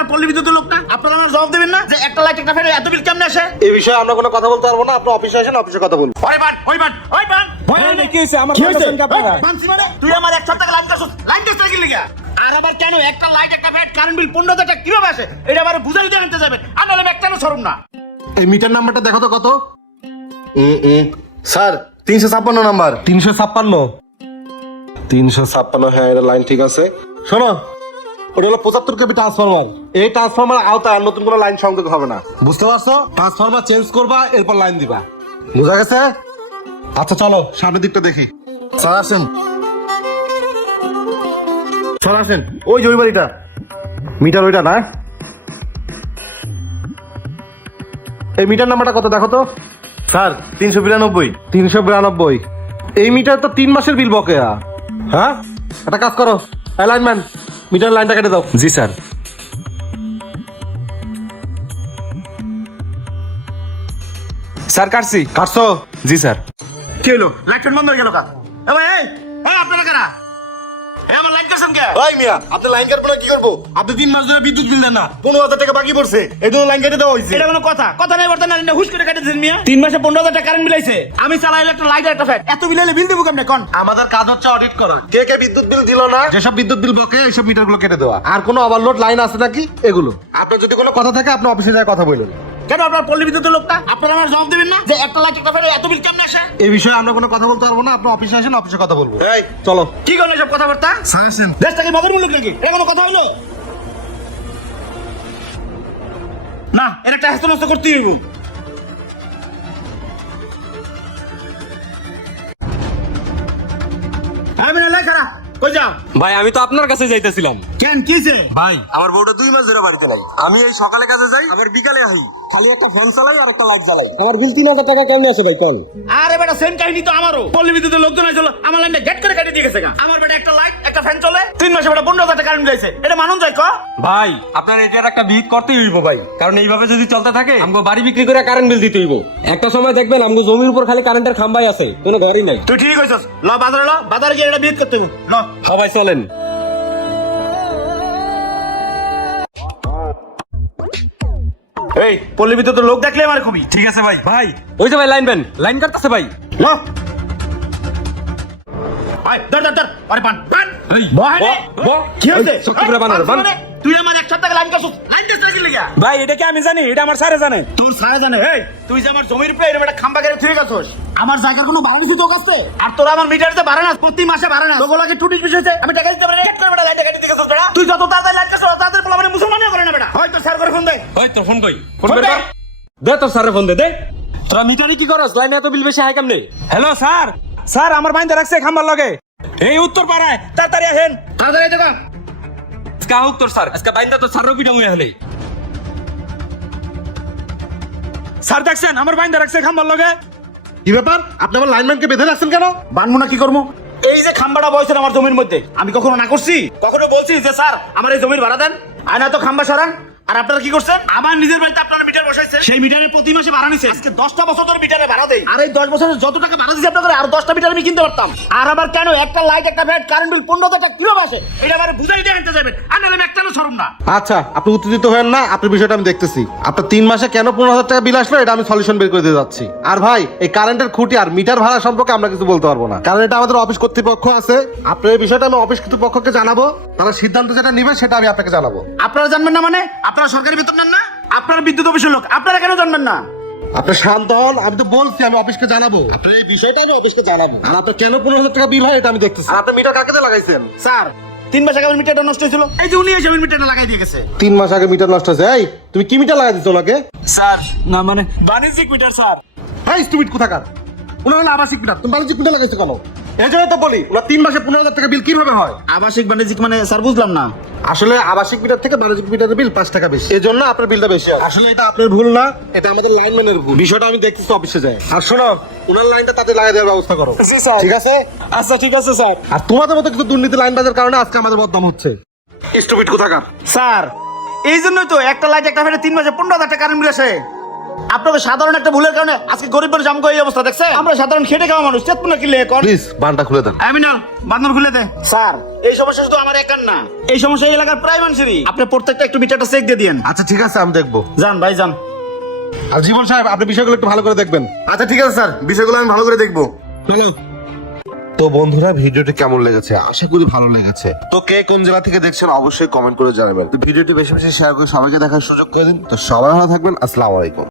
আপনার পল্লী বিদ্যুতের লোক না আপনারা আমার জবাব দেবেন না? যে একটা লাইট একটা ফ্যানের এত বিল কেমনে আসে? এই বিষয়ে আমরা কোনো কথা বলতে পারব না। আপনি অফিসে আসেন অফিসে কথা বলব ওই বান ওই বান ওই বান কি হয়েছে? আমার কি হয়েছে? আপনারা? ওই, মানে? তুই আমার এক সপ্তাহ লাইন কাটছিস লাইন কাটছিস কি লিগা? আর আবার কেন একটা লাইট একটা ফ্যান কারেন্ট বিল পনেরো হাজার টাকা কীভাবে আসে? এটা আবার বুঝাই দিয়ে আনতে যাবেন। আর নাহলে আমি সরম না। এই মিটার নাম্বারটা দেখো তো কত? স্যার তিনশো ছাপ্পান্ন নাম্বার। তিনশো ছাপ্পান্ন। তিনশো ছাপ্পান্ন হ্যাঁ এটা লাইন ঠিক আছে। শোনো ওটা হলো পঁচাত্তর কেবি ট্রান্সফরমার এই ট্রান্সফরমার আওতায় আর নতুন কোনো লাইন সংযোগ হবে না। বুঝতে পারছ? ট্রান্সফরমার চেঞ্জ করবা, এরপর লাইন দিবা। বুঝা গেছে? আচ্ছা চলো, সামনের দিকটা দেখি। স্যার, আসেন। স্যার, আসেন। ওই ওই বাড়িটা। মিটার ওইটা না? এই মিটার নাম্বারটা কত দেখো তো? স্যার, তিনশো বিরানব্বই। তিনশো বিরানব্বই। এই মিটার তো তিন মাসের বিল বকেয়া। হ্যাঁ? একটা কাজ করো। লাইনম্যান মিটার লাইনটা কেটে দাও। জি স্যার। স্যার কাটছি। কাটছো? জি স্যার। কি হলো লাইট বন্ধ হয়ে গেল কা? এ ভাই এই আপনারা কারা? আমার লাইট কাটছেন কে? ভাই মিয়া আপনি লাইন কাটবো না কি করব? আপনি তিন মাস ধরে বিদ্যুৎ বিল দেন না। পনেরো হাজার টাকা বাকি পড়ছে এই জন্য লাইন কেটে দেওয়া হয়েছে। এটা কোনো কথা। কথা নাই বর্তমানে না হুশ করে কেটে মিয়া। তিন মাসে পনেরো হাজার টাকা কারেন্ট বিলাইছে আমি চালাইলে একটা লাইট একটা ফ্যান এত বিলাইলে বিল দেবো কেমনে কোন? আমাদের কাজ হচ্ছে অডিট করা। কে কে বিদ্যুৎ বিল দিল না? যেসব বিদ্যুৎ বিল বকে এইসব মিটারগুলো কেটে দেওয়া। আর কোনো ওভারলোড লাইন আছে নাকি? এগুলো। আপনার যদি কোনো কথা থাকে আপনি অফিসে যায় কথা বলুন। কেন আপনার পল্লী বিদ্যুতের লোক না আপনারা আমার জবাব দেবেন না? যে একটা লাইট একটা ফ্যান এত বিল কেমনে আসে? এই বিষয়ে আমরা কোনো কথা বলতে পারব না। আপনি অফিসে আসেন অফিসে কথা বলব। এই চলো। কি করেন এসব কথাবার্তা? আসেন। দেশটাকে মগের মূল্য নাকি? এটা কোনো কথা হলো? না এর একটা হাস্ত নষ্ট করতেই হইব। আমি লেখারা কই যাও? ভাই আমি তো আপনার কাছে যাইতেছিলাম। কেন কিছে ভাই আমার বউটা দুই মাস ধরে বাড়িতে নাই। আমি এই সকালে কাজে যাই আবার বিকালে হই খালি একটা ফ্যান চালাই আর একটা লাইট জ্বালাই। আমার বিল তিন হাজার টাকা কেমনে আছে ভাই কল আরে বেটা সেম কাহিনী তো আমারও। পল্লী বিদ্যুতের লোকজন আইছিল আমার লাইনটা গেট করে কাটিয়ে দিয়ে গেছে গা। আমার বেটা একটা লাইট একটা ফ্যান চলে। তিন মাসে বেটা পনেরো হাজার টাকা কারেন্ট যাইছে। এটা মানুন যায় ক? ভাই আপনার এটার একটা বিহিত করতেই হইব ভাই। কারণ এইভাবে যদি চলতে থাকে আমগো বাড়ি বিক্রি করে কারেন্ট বিল দিতে হইব। একটা সময় দেখবেন আমগো জমির উপর খালি কারেন্টের খাম্বাই আছে কোনো ঘরই নাই। তুই ঠিক হয়েছিস ল বাজারে ল বাজারে গিয়ে এটা বিয়ে করতে হবে ল। সবাই চলেন। এই পল্লী বিদ্যুতের লোক দেখলে আমার খুবই। ঠিক আছে ভাই ভাই। ওই যে ভাই লাইন ব্যান লাইন কাটতেছে ভাই। ল। ভাই ধর ধর ধর। আরে পান পান এই। কি এই, শক্ত করে এই, বান। তুই আমার এক সপ্তাহ লাইন কাটছিস লাইন কাটছিস কি লিগা ভাই এটা কি আমি জানি? এটা আমার স্যারে জানে। তোর সারা জানে। এই তুই যে আমার জমির উপরে এরকম একটা খাম্বা কেটে থুয়ে গেছিস। আমার জায়গার কোনো ভাড়া নিছিস তোর কাছে? আর তোরা আমার মিটারে ভাড়া না প্রতি মাসে ভাড়া না তোগুলো কি টুটিস বিষয়ছে আমি টাকা দিতে পারি না, করে বেটা লাইনটা কেটে গেছিস বেটা। তুই যত তাড়াতাড়ি লাইন কাটছিস তাড়াতাড়ি পোলা মানে মুসলমানই করে না বেটা। হয়তো স্যার করে ফোন দে। ওই তোর ফোন কই? ফোন দে। কর দে তোর স্যারে ফোন দে দে। তোরা মিটারি কি করস? লাইনে এত বিল বেশি হাই কেমনে? Hello sir. স্যার আমার বাইন্দা রাখছে খাম্বার লগে। এই উত্তর পাড়ায় তাড়াতাড়ি আসেন। তাড়াতাড়ি দেখো আজকে হোক তোর স্যার। আজকে বাইন্দা তো স্যার রবিটা মুয়ে হলে। স্যার দেখছেন আমার বাইন্দা রাখছে খাম্বার লগে। কি ব্যাপার? আপনি আমার লাইনম্যানকে বেঁধে রাখছেন কেন? বানবো না কি করব? এই যে খাম্বাটা বয়সের আমার জমির মধ্যে, আমি কখনো না করছি? কখনো বলছি যে, স্যার, আমার এই জমির ভাড়া দেন। আয়না তো খাম্বা সরান। আর আপনারা কি করছেন? আমার নিজের বাড়িতে আপনারা মিটার বসাইছে সেই মিটারে প্রতি মাসে ভাড়া নিছে আজকে দশটা বছর ধরে মিটারে ভাড়া দেয় আর এই দশ বছরে যত টাকা ভাড়া দিচ্ছে আপনাদের আর দশটা মিটার আমি কিনতে পারতাম। আর আবার কেন একটা লাইট একটা ফ্যাট কারেন্ট বিল পনেরো হাজার টাকা কীভাবে আসে? এটা আবার বুঝাই দিয়ে আনতে যাবেন। আর নাহলে আমি একটা সরম না। আচ্ছা আপনি উত্তেজিত হবেন না আপনার বিষয়টা আমি দেখতেছি। আপনার তিন মাসে কেন পনেরো হাজার টাকা বিল আসলো এটা আমি সলিউশন বের করে দিয়ে যাচ্ছি। আর ভাই এই কারেন্টের খুঁটি আর মিটার ভাড়া সম্পর্কে আমরা কিছু বলতে পারব না। কারণ এটা আমাদের অফিস কর্তৃপক্ষ আছে। আপনার এই বিষয়টা আমি অফিস কর্তৃপক্ষকে জানাব। তারা সিদ্ধান্ত যেটা নিবে সেটা আমি আপনাকে জানাব। আপনারা জানবেন না মানে? আপনারা সরকারি বেতন নেন না? আপনারা বিদ্যুৎ অফিসের লোক আপনারা কেন জানবেন না? আপনি শান্ত হন আমি তো বলছি আমি অফিসকে জানাব। আপনার এই বিষয়টা আমি অফিসকে জানাব। আর আপনার কেন পনেরো হাজার টাকা বিল হয় এটা আমি দেখতেছি। আর আপনার মিটার কাকে দিয়ে লাগাইছেন? স্যার তিন মাস আগে আমার মিটারটা নষ্ট হয়েছিল। এই যে উনি এসে আমার মিটারটা লাগাই দিয়ে গেছে। তিন মাস আগে মিটার নষ্ট হয়েছে। এই তুমি কি মিটার লাগাই দিচ্ছ ওনাকে? স্যার না মানে বাণিজ্যিক মিটার স্যার। এই স্টুপিড কোথাকার? ওনার হলো আবাসিক মিটার তুমি বাণিজ্যিক মিটার লাগাইছো কেন? এই জন্য তো বলি ওনার তিন মাসে পনেরো হাজার টাকা বিল কীভাবে হয়? আবাসিক বাণিজ্যিক মানে স্যার বুঝলাম না। আসলে আবাসিক মিটার থেকে বাণিজ্যিক মিটারের বিল পাঁচ টাকা বেশি। এই জন্য আপনার বিলটা বেশি আছে। আসলে এটা আপনার ভুল না এটা আমাদের লাইনম্যানের ভুল। বিষয়টা আমি দেখতেছি অফিসে যাই আর শোনো ওনার লাইনটা তাতে লাগাই দেওয়ার ব্যবস্থা করো। স্যার। ঠিক আছে? আচ্ছা ঠিক আছে স্যার। আর তোমাদের মতো কিছু দুর্নীতি লাইন বাজার কারণে আজকে আমাদের বদনাম হচ্ছে। স্টুপিড কোথাকার। স্যার এই জন্যই তো একটা লাইট একটা ফেটে তিন মাসে পনেরো হাজার টাকা কারেন্ট বিল আসে। আপনাকে সাধারণ একটা ভুলের কারণে আজকে গরিব মানুষ আমাকে এই অবস্থা দেখছে। আমরা সাধারণ খেটে খাওয়া মানুষ চেতন না কিলে কর প্লিজ বানটা খুলে দেন। আমিনাল বান্ধন খুলে দে। স্যার। এই সমস্যা শুধু আমার একার না এই সমস্যা এই এলাকার প্রায় মানুষেরই। আপনি প্রত্যেকটা একটু মিটারটা চেক দিয়ে দিয়েন। আচ্ছা ঠিক আছে আমি দেখব। যান ভাই যান। আর জীবন সাহেব আপনি বিষয়গুলো একটু ভালো করে দেখবেন। আচ্ছা ঠিক আছে স্যার। বিষয়গুলো আমি ভালো করে দেখব। চলো। তো বন্ধুরা ভিডিওটি কেমন লেগেছে? আশা করি ভালো লেগেছে। তো কে কোন জেলা থেকে দেখছেন অবশ্যই কমেন্ট করে জানাবেন। তো ভিডিওটি বেশি বেশি শেয়ার করে সবাইকে দেখার সুযোগ করে দিন। তো সবাই ভালো থাকবেন। আসসালামু আলাইকুম।